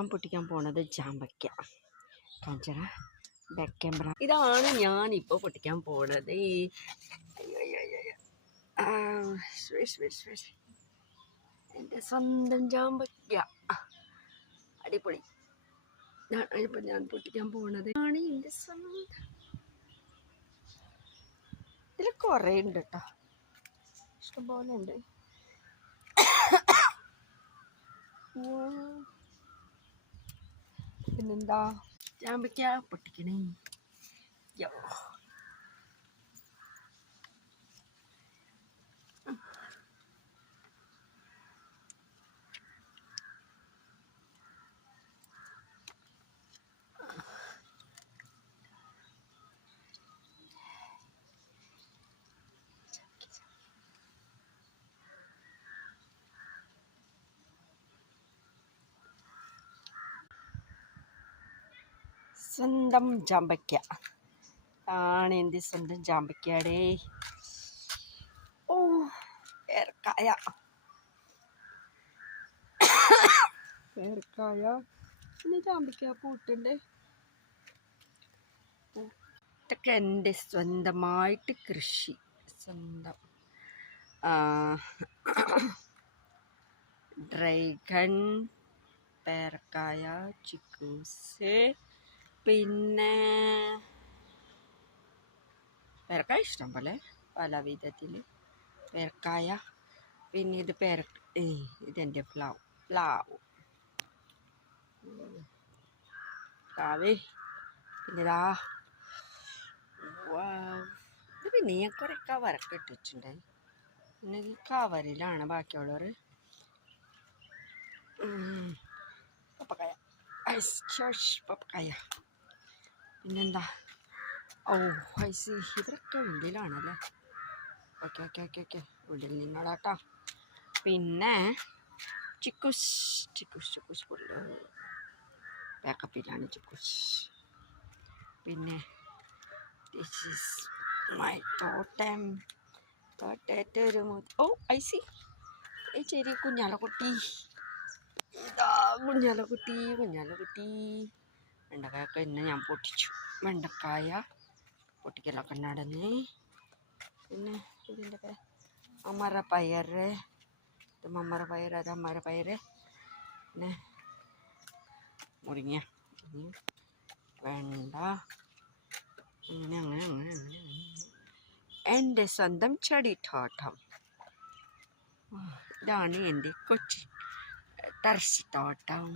ഞാൻ പൊട്ടിക്കാൻ പോണത് ജാമ്പയ്ക്ക. കാഞ്ചന ബാക്ക് ക്യാമറ. ഇതാണ് ഞാനിപ്പോൾ പൊട്ടിക്കാൻ പോണത്. എൻ്റെ സ്വന്തം ജാമ്പയ്ക്ക. അടിപൊളി. ഇപ്പം ഞാൻ പൊട്ടിക്കാൻ പോണത് ആണ് എൻ്റെ സ്വന്തം. ഇതിൽ കുറേ ഉണ്ട് കേട്ടോ, ഇഷ്ടംപോലെ ഉണ്ട്. പിന്നെന്താ, ജാമ്പയ്ക്ക പൊട്ടിക്കണേ. സ്വന്തം ജാമ്പയ്ക്ക ആണ് എൻ്റെ സ്വന്തം ജാമ്പയ്ക്കടേ. ഓ, പേരക്കായ പിന്നെ ജാമ്പയ്ക്ക പൂട്ടുണ്ട്. ഇതൊക്കെ എൻ്റെ സ്വന്തമായിട്ട് കൃഷി. സ്വന്തം ഡ്രാഗൺ, പേരക്കായ, ചിക്കൂസ്, പിന്നെ പേരക്കായ ഇഷ്ടം പോലെ പല വിധത്തിൽ പേരക്കായ. പിന്നെ ഇത് ഇതെൻ്റെ പ്ലാവ്. പിന്നെതാ ഇത് പിന്നെ ഞാൻ കുറേ കവറൊക്കെ ഇട്ടിട്ടുണ്ടായി. പിന്നെ ഈ കവറിലാണ് ബാക്കിയുള്ളവർ. പപ്പക്കായ, പപ്പക്കായ. പിന്നെന്താ, ഓ ഐസ്, ഇവരൊക്കെ ഉള്ളിലാണല്ലേ. ഓക്കെ ഉള്ളിൽ നിന്നോളാട്ടോ. പിന്നെ ചിക്കൂസ് പാക്കപ്പിലാണ് ചിക്കൂസ്. പിന്നെ ദിസ് ഈസ് മൈ തോട്ടം. തോട്ടേറ്റൊരു ഓ ഐസി, ഈ ചെറിയ കുഞ്ഞാലക്കുട്ടി. ഇതാ കുഞ്ഞാലക്കുട്ടി. വെണ്ടക്കായൊക്കെ ഇന്ന് ഞാൻ പൊട്ടിച്ചു. വെണ്ടക്കായ പൊട്ടിക്കലൊക്കെ നടന്ന്. പിന്നെ ഇതിൻ്റെ അമരപ്പയർ, ഇത് മമ്മരപ്പയർ, അത് അമരപ്പയർ. പിന്നെ മുരിങ്ങ, വെണ്ട, അങ്ങനെ എൻ്റെ സ്വന്തം ചെടിത്തോട്ടം. ഇതാണ് എൻ്റെ കൊച്ചി ടെറസ് തോട്ടം.